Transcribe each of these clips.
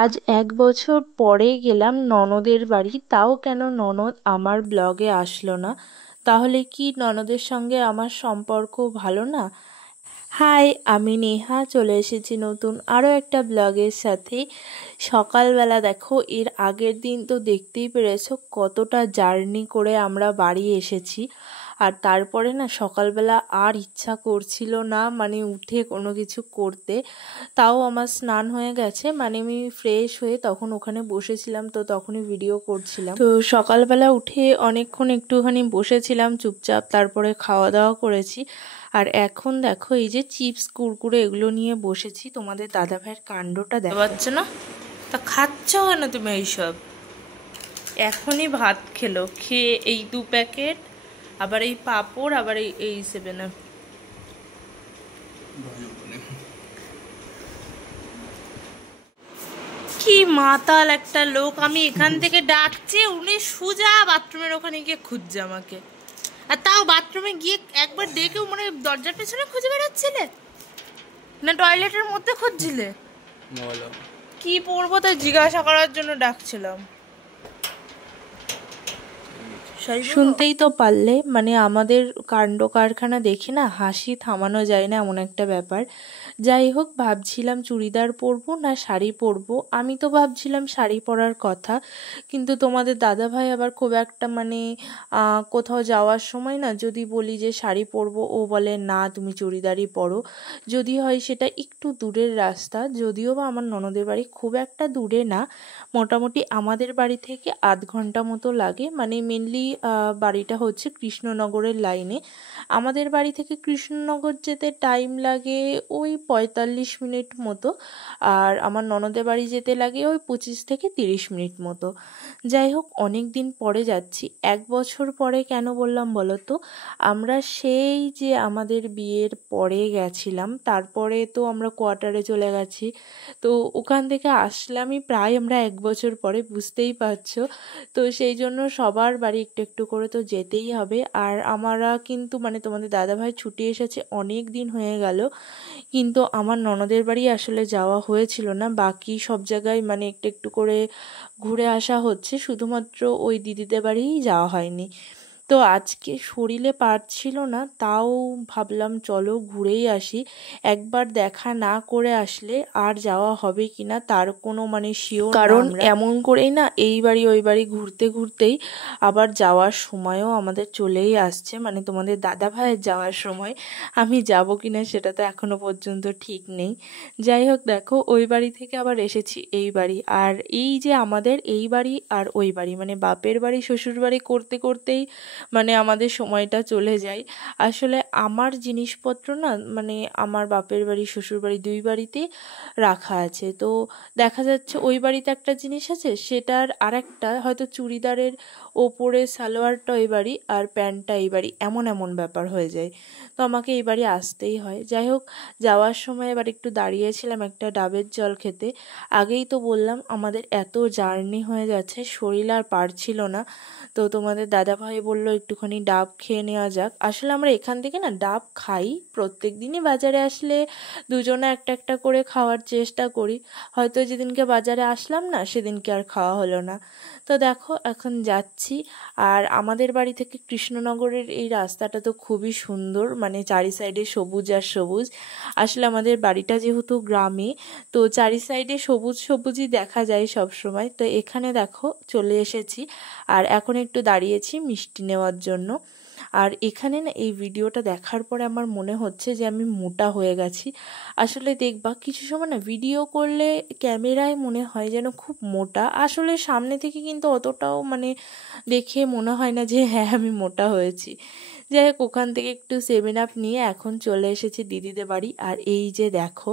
আজ ১ বছর পরে গেলাম ননদের বাড়ি, তাও কেন ননদ আমার ব্লগে আসলো না? তাহলে কি ননদের সঙ্গে আমার সম্পর্ক ভালো না? হাই, আমি নেহা চলে এসেছি নতুন আরও একটা ব্লগের সাথে। সকালবেলা দেখো, এর আগের দিন তো দেখতেই পেরেছো কতটা জার্নি করে আমরা বাড়ি এসেছি। আর তারপরে না সকালবেলা আর ইচ্ছা করছিল না মানে উঠে কোনো কিছু করতে। তাও আমার স্নান হয়ে গেছে, মানে আমি ফ্রেশ হয়ে তখন ওখানে বসেছিলাম, তো তখনই ভিডিও করছিলাম। তো সকালবেলা উঠে অনেকক্ষণ একটুখানি বসেছিলাম চুপচাপ, তারপরে খাওয়া দাওয়া করেছি। আর এখন দেখো এই যে চিপস কুরকুরে এগুলো নিয়ে বসেছি। তোমাদের দাদাভাইয়ের কাণ্ডটা দেখতে পাচ্ছ না? তা খাচ্ছ কেন তুমি এইসব? এখনই ভাত খেলো, খেয়ে এই 2 প্যাকেট, আবার এই পাঁপড়, আবার এই 7 আপ। কি মাতাল একটা লোক! আমি এখান থেকে ডাকছি, উনি সোজা বাথরুমের ওখানে গিয়ে খুঁজছে আমাকে। আর তাও বাথরুমে গিয়ে একবার দেখেও মানে দরজার পেছনে খুঁজে বেড়াচ্ছিলে না টয়লেটের মধ্যে খুঁজছিলে? কি পরবো তাই জিজ্ঞাসা করার জন্য ডাকছিলাম। শুনতেই তো পারলে, মানে আমাদের কাণ্ড কারখানা দেখে না হাসি থামানো যায় না, এমন একটা ব্যাপার। যাই হোক, ভাবছিলাম চুড়িদার পরবো না শাড়ি পরবো। আমি তো ভাবছিলাম শাড়ি পরার কথা, কিন্তু তোমাদের দাদাভাই আবার খুব একটা মানে কোথাও যাওয়ার সময় না যদি বলি যে শাড়ি পরবো, ও বলে না তুমি চুড়িদারই পরো। যদি হয় সেটা একটু দূরের রাস্তা, যদিও বা আমার ননদের বাড়ি খুব একটা দূরে না, মোটামুটি আমাদের বাড়ি থেকে আধ ঘন্টা মতো লাগে। মানে মেনলি বাড়িটা হচ্ছে কৃষ্ণনগরের লাইনে। আমাদের বাড়ি থেকে কৃষ্ণনগর যেতে টাইম লাগে ওই 45 মিনিট মতো, আর আমার ননদের বাড়ি যেতে লাগে ওই 25 থেকে 30 মিনিট মতো। যাই হোক, অনেক দিন পরে যাচ্ছি। 1 বছর পরে কেন বললাম বলো তো? আমরা সেই যে আমাদের বিয়ের পরে গেছিলাম, তারপরে তো আমরা কোয়ার্টারে চলে গেছি। তো ওখান থেকে আসলামই প্রায় আমরা 1 বছর পরে, বুঝতেই পারছো। তো সেই জন্য সবার বাড়ি একটু একটু করে তো যেতেই হবে। আর আমরা কিন্তু মানে তোমাদের দাদাভাই ছুটি এসেছে অনেক দিন হয়ে গেল, কিন্তু আমার ননদের বাড়ি আসলে যাওয়া হয়েছিল না। বাকি সব জায়গায় মানে একটু একটু করে ঘুরে আসা হচ্ছে, শুধুমাত্র ওই দিদিদের বাড়িই যাওয়া হয়নি। তো আজকে শরীরে পারছিল না, তাও ভাবলাম চলো ঘুরেই আসি। একবার দেখা না করে আসলে আর যাওয়া হবে কিনা তার কোনো মানে শিওর, কারণ এমন করেই না এই বাড়ি ওই বাড়ি ঘুরতে ঘুরতেই আবার যাওয়ার সময়ও আমাদের চলেই আসছে, মানে তোমাদের দাদা ভাইয়ের যাওয়ার সময়। আমি যাব কিনা সেটা তো এখনো পর্যন্ত ঠিক নেই। যাই হোক, দেখো ওই বাড়ি থেকে আবার এসেছি এই বাড়ি, আর এই যে আমাদের এই বাড়ি আর ওই বাড়ি মানে বাপের বাড়ি শ্বশুর বাড়ি করতে করতেই মানে আমাদের সময়টা চলে যায়। আসলে আমার জিনিসপত্র না মানে আমার বাপের বাড়ি শ্বশুর বাড়ি দুই বাড়িতে রাখা আছে। তো দেখা যাচ্ছে ওই বাড়িতে একটা জিনিস আছে, সেটার আর একটা হয়তো চুড়িদারের ওপরে সালোয়ারটা ওই বাড়ি আর প্যান্টটা এই বাড়ি, এমন এমন ব্যাপার হয়ে যায়। তো আমাকে এই বাড়ি আসতেই হয়। যাই হোক, যাওয়ার সময় এবার একটু দাঁড়িয়েছিলাম একটা ডাবের জল খেতে। আগেই তো বললাম আমাদের এত জার্নি হয়ে যাচ্ছে, শরীর আর পারছিল না। তো তোমাদের দাদাভাই বলল একটুখানি ডাব খেয়ে নেওয়া যাক। আসলে আমরা এখান থেকে না ডাব খাই প্রত্যেক দিনই, বাজারে আসলে দুজনে একটা একটা করে খাওয়ার চেষ্টা করি। হয়তো যেদিনকে বাজারে আসলাম না সেদিনকে আর খাওয়া হলো না। তো দেখো এখন যাচ্ছি। আর আমাদের বাড়ি থেকে কৃষ্ণনগরের এই রাস্তাটা তো খুবই সুন্দর, মানে চারি সাইডে সবুজ আর সবুজ। আসলে আমাদের বাড়িটা যেহেতু গ্রামে, তো চারি সাইডে সবুজ সবুজই দেখা যায় সব সময়। তো এখানে দেখো চলে এসেছি, আর এখন একটু দাঁড়িয়েছি মিষ্টি নেওয়ার জন্য। আর এখানে না এই ভিডিওটা দেখার পরে আমার মনে হচ্ছে যে আমি মোটা হয়ে গেছি। আসলে দেখবা কিছু সময় না ভিডিও করলে ক্যামেরায় মনে হয় যেন খুব মোটা, আসলে সামনে থেকে কিন্তু অতটাও মানে দেখে মনে হয় না যে হ্যাঁ আমি মোটা হয়েছি। যাই হোক, ওখান থেকে একটু 7 আপ নিয়ে এখন চলে এসেছি দিদিদের বাড়ি। আর এই যে দেখো,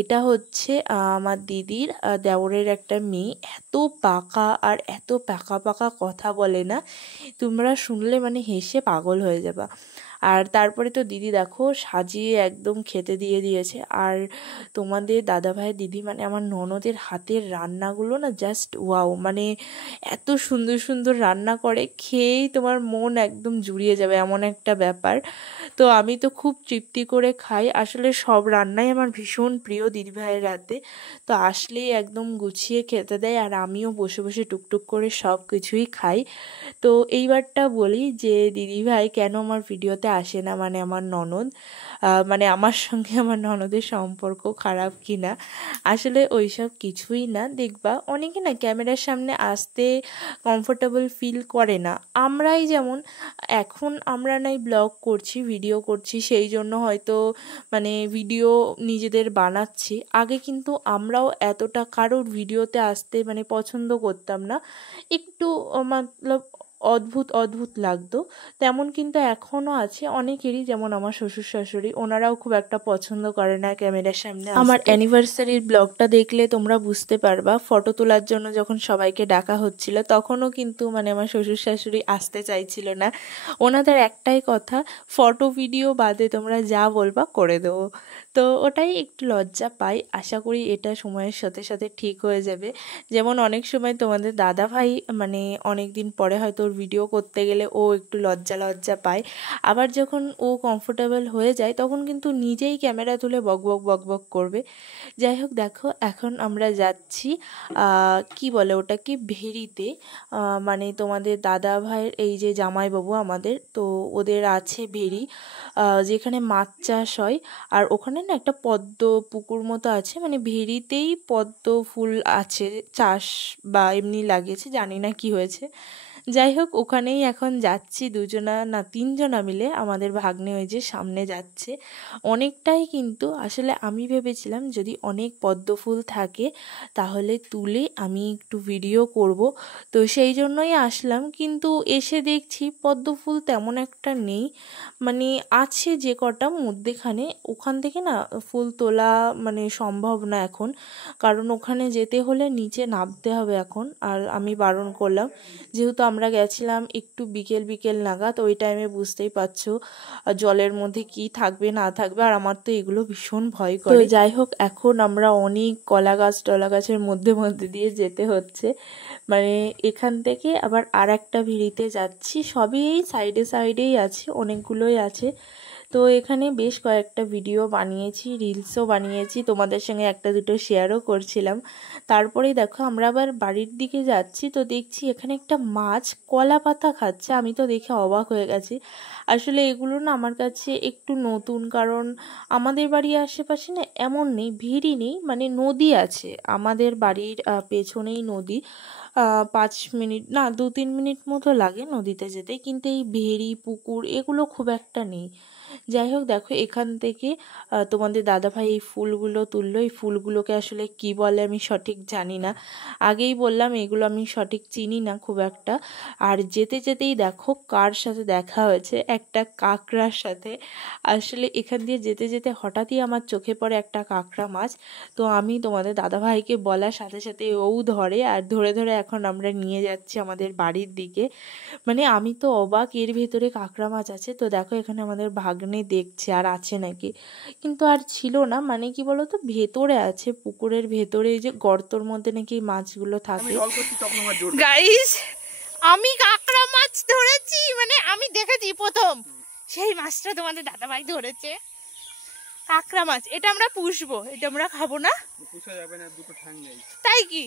এটা হচ্ছে আমার দিদির দেওরের একটা মেয়ে। এত পাকা আর এত পাকা পাকা কথা বলে না, তোমরা শুনলে মানে হেসে পাগল হয়ে যাবা। আর তারপরে তো দিদি দেখো সাজিয়ে একদম খেতে দিয়ে দিয়েছে। আর তোমাদের দাদাভাই দিদি মানে আমার ননদের হাতের রান্নাগুলো না জাস্ট ওয়াও, মানে এত সুন্দর সুন্দর রান্না করে, খেয়েই তোমার মন একদম জুড়িয়ে যাবে এমন একটা ব্যাপার। তো আমি তো খুব তৃপ্তি করে খাই, আসলে সব রান্নাই আমার ভীষণ প্রিয় দিদিভাইয়ের হাতে। তো আসলেই একদম গুছিয়ে খেতে দেয়, আর আমিও বসে বসে টুকটুক করে সব কিছুই খাই। তো এইবারটা বলি যে দিদিভাই কেন আমার ভিডিওতে আসে না, মানে আমার ননদ, মানে আমার সঙ্গে আমার ননদের সম্পর্ক খারাপ কি না, আসলে ওইসব কিছুই না। দেখবা অনেকে না ক্যামেরার সামনে আসতে কমফোর্টেবল ফিল করে না। আমরাই যেমন এখন আমরা নাই ব্লগ করছি, ভিডিও করছি, সেই জন্য হয়তো মানে ভিডিও নিজেদের বানাচ্ছি। আগে কিন্তু আমরাও এতটা কারোর ভিডিওতে আসতে মানে পছন্দ করতাম না, একটু মতলব অদ্ভুত অদ্ভুত লাগতো। তেমন কিন্তু এখনও আছে অনেকেরই, যেমন আমার শ্বশুর শাশুড়ি, ওনারাও খুব একটা পছন্দ করে না ক্যামেরার সামনে। আমার অ্যানিভার্সারির ব্লগটা দেখলে তোমরা বুঝতে পারবা, ফটো তোলার জন্য যখন সবাইকে ডাকা হচ্ছিল তখনও কিন্তু মানে আমার শ্বশুর শাশুড়ি আসতে চাইছিল না। ওনাদের একটাই কথা, ফটো ভিডিও বাদে তোমরা যা বলবা করে দেবো। তো ওটাই একটু লজ্জা পাই, আশা করি এটা সময়ের সাথে সাথে ঠিক হয়ে যাবে। যেমন অনেক সময় তোমাদের দাদা ভাই মানে অনেক দিন পরে হয়তো ওর ভিডিও করতে গেলে ও একটু লজ্জা লজ্জা পায়, আবার যখন ও কমফোর্টেবল হয়ে যায় তখন কিন্তু নিজেই ক্যামেরা তুলে বকবক বকবক করবে। যাই হোক দেখো এখন আমরা যাচ্ছি কি বলে ওটাকে, ভেরিতে, মানে তোমাদের দাদা ভাইয়ের এই যে জামাইবাবু আমাদের, তো ওদের আছে ভেরি, যেখানে মাছ চাষ হয়। আর ওখানে না একটা পদ্ম পুকুর মতো আছে, মানে ভেরিতেই পদ্ম ফুল আছে চাষ বা এমনি লাগিয়েছে, জানি না কি হয়েছে। যাই হোক ওখানেই এখন যাচ্ছি, দুজনা না তিনজনা মিলে, আমাদের ভাগ্নে ওই যে সামনে যাচ্ছে। অনেকটাই কিন্তু আসলে আমি ভেবেছিলাম যদি অনেক পদ্ম ফুল থাকে তাহলে তুলে আমি একটু ভিডিও করব, তো সেই জন্যই আসলাম। কিন্তু এসে দেখছি পদ্ম ফুল তেমন একটা নেই, মানে আছে যে কটা মধ্যেখানে, ওখান থেকে না ফুল তোলা মানে সম্ভব না এখন, কারণ ওখানে যেতে হলে নিচে নামতে হবে এখন। আর আমি বারণ করলাম, যেহেতু আমরা গেছিলাম একটু বিকেল বিকেল নাগাদ, ওই টাইমে বুঝতেই পারছো জলের মধ্যে কি থাকবে না থাকবে, আর আমার তো এগুলো ভীষণ ভয় করে। তো যাই হোক এখন আমরা অনেক কলা গাছ টলা গাছের মধ্যে মধ্যে দিয়ে যেতে হচ্ছে, মানে এখান থেকে আবার আর একটা ভেরিতে যাচ্ছি, সবই এই সাইডে সাইডেই আছে, অনেকগুলোই আছে। তো এখানে বেশ কয়েকটা ভিডিও বানিয়েছি, রিলসও বানিয়েছি, তোমাদের সঙ্গে একটা দুটো শেয়ারও করছিলাম। তারপরে দেখো আমরা আবার বাড়ির দিকে যাচ্ছি, তো দেখছি এখানে একটা মাছ কলা পাতা খাচ্ছে, আমি তো দেখে অবাক হয়ে গেছি। আসলে এগুলো না আমার কাছে একটু নতুন, কারণ আমাদের বাড়ির আশেপাশে না এমন নেই, ভিড়ই নেই, মানে নদী আছে আমাদের বাড়ির পেছনেই নদী, 5 মিনিট না 2-3 মিনিট মতো লাগে নদীতে যেতে, কিন্তু এই ভেরি পুকুর এগুলো খুব একটা নেই। যাই হোক দেখো এখান থেকে তোমাদের দাদাভাই এই ফুলগুলো তুললো, এই ফুলগুলোকে আসলে কি বলে আমি সঠিক জানি না, আগেই বললাম এগুলো আমি সঠিক চিনি না খুব একটা। আর যেতে যেতেই দেখো কার সাথে দেখা হয়েছে, একটা কাঁকড়ার সাথে। আসলে এখান দিয়ে যেতে যেতে হঠাৎই আমার চোখে পড়ে একটা কাঁকড়া মাছ, তো আমি তোমাদের দাদাভাইকে বলার সাথে সাথে ও ধরে, আর ধরে ধরে এখন আমরা নিয়ে যাচ্ছি আমাদের বাড়ির দিকে। মানে আমি তো অবাক, এর ভেতরে কাঁকড়া মাছ আছে। তো দেখো এখানে আমাদের ভাগ্নে দেখছে আর আছে নাকি, কিন্তু আর ছিল না, মানে কি বলতো ভেতরে আছে, পুকুরের ভেতরে এই যে গর্তর মধ্যে নাকি মাছগুলো থাকে। গাইস আমি কাঁকড়া মাছ ধরেছি, মানে আমি দেখেছি প্রথম, সেই মাছটা তোমাদের দাদাভাই ধরেছে, কাঁকড়া মাছ। এটা আমরা পুষবো, এটা আমরা খাবো না, পুষা যাবে না, দুটো ঠ্যাং নেই। তাই কি?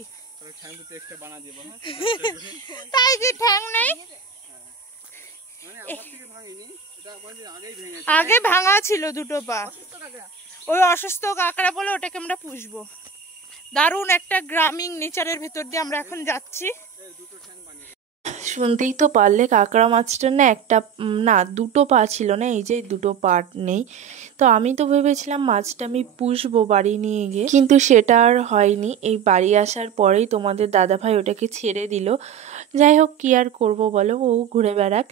ঠ্যাং দুটো এক্সট্রা বানা দেব। তাই কি ঠ্যাং নেই? মানে আমার থেকে ভাঙিনি, এটা মানে আগেই ভেঙেছে। আগে ভাঙা ছিল দুটো পা, ওই অসুস্থ কাঁকড়া বলে ওটাকে আমরা পুষবো। দারুণ একটা গ্রামীণ নেচারের ভেতর দিয়ে আমরা এখন যাচ্ছি। শুনতেই তো পারলে কাঁকড়া মাছটা না একটা না দুটো পা ছিল না, এই যে দুটো পার্ট নেই। তো আমি তো ভেবেছিলাম মাছটা আমি পুষবো বাড়ি নিয়ে গিয়ে, কিন্তু সেটা আর হয়নি। এই বাড়ি আসার পরেই তোমাদের দাদাভাই ওটাকে ছেড়ে দিল। যাই হোক কি আর করবো বলো, ও ঘুরে বেড়াক।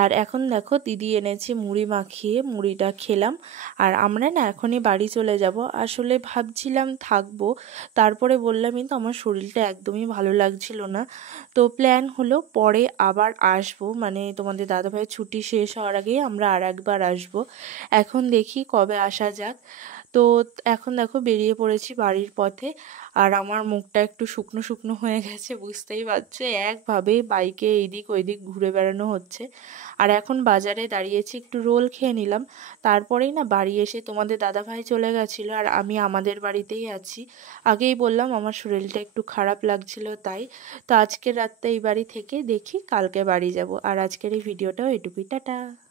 আর এখন দেখো দিদি এনেছে মুড়ি মাখিয়ে, মুড়িটা খেলাম। আর আমরা না এখনই বাড়ি চলে যাব, আসলে ভাবছিলাম থাকবো, তারপরে বললামই তো আমার শরীরটা একদমই ভালো লাগছিল না। তো প্ল্যান হলো পরে আবার আসবো, মানে তোমাদের দাদাভাইয়ের ছুটি শেষ হওয়ার আগেই আমরা আর একবার আসবো। এখন দেখি কবে আসা যাক। তো এখন দেখো বেরিয়ে পড়েছি বাড়ির পথে। আর আমার মুখটা একটু শুকনো শুকনো হয়ে গেছে, বুঝতেই পারছো, একভাবে বাইকে এইদিক ওইদিক ঘুরে বেড়ানো হচ্ছে। আর এখন বাজারে দাঁড়িয়েছি, একটু রোল খেয়ে নিলাম। তারপরেই না বাড়ি এসে তোমাদের দাদাভাই চলে গেছিলো আর আমি আমাদের বাড়িতেই আছি। আগেই বললাম আমার শরীরটা একটু খারাপ লাগছিল তাই। তো আজকের রাতটা এই বাড়ি থেকে দেখি কালকে বাড়ি যাব। আর আজকের এই ভিডিওটাও এটুকুই, টাটা।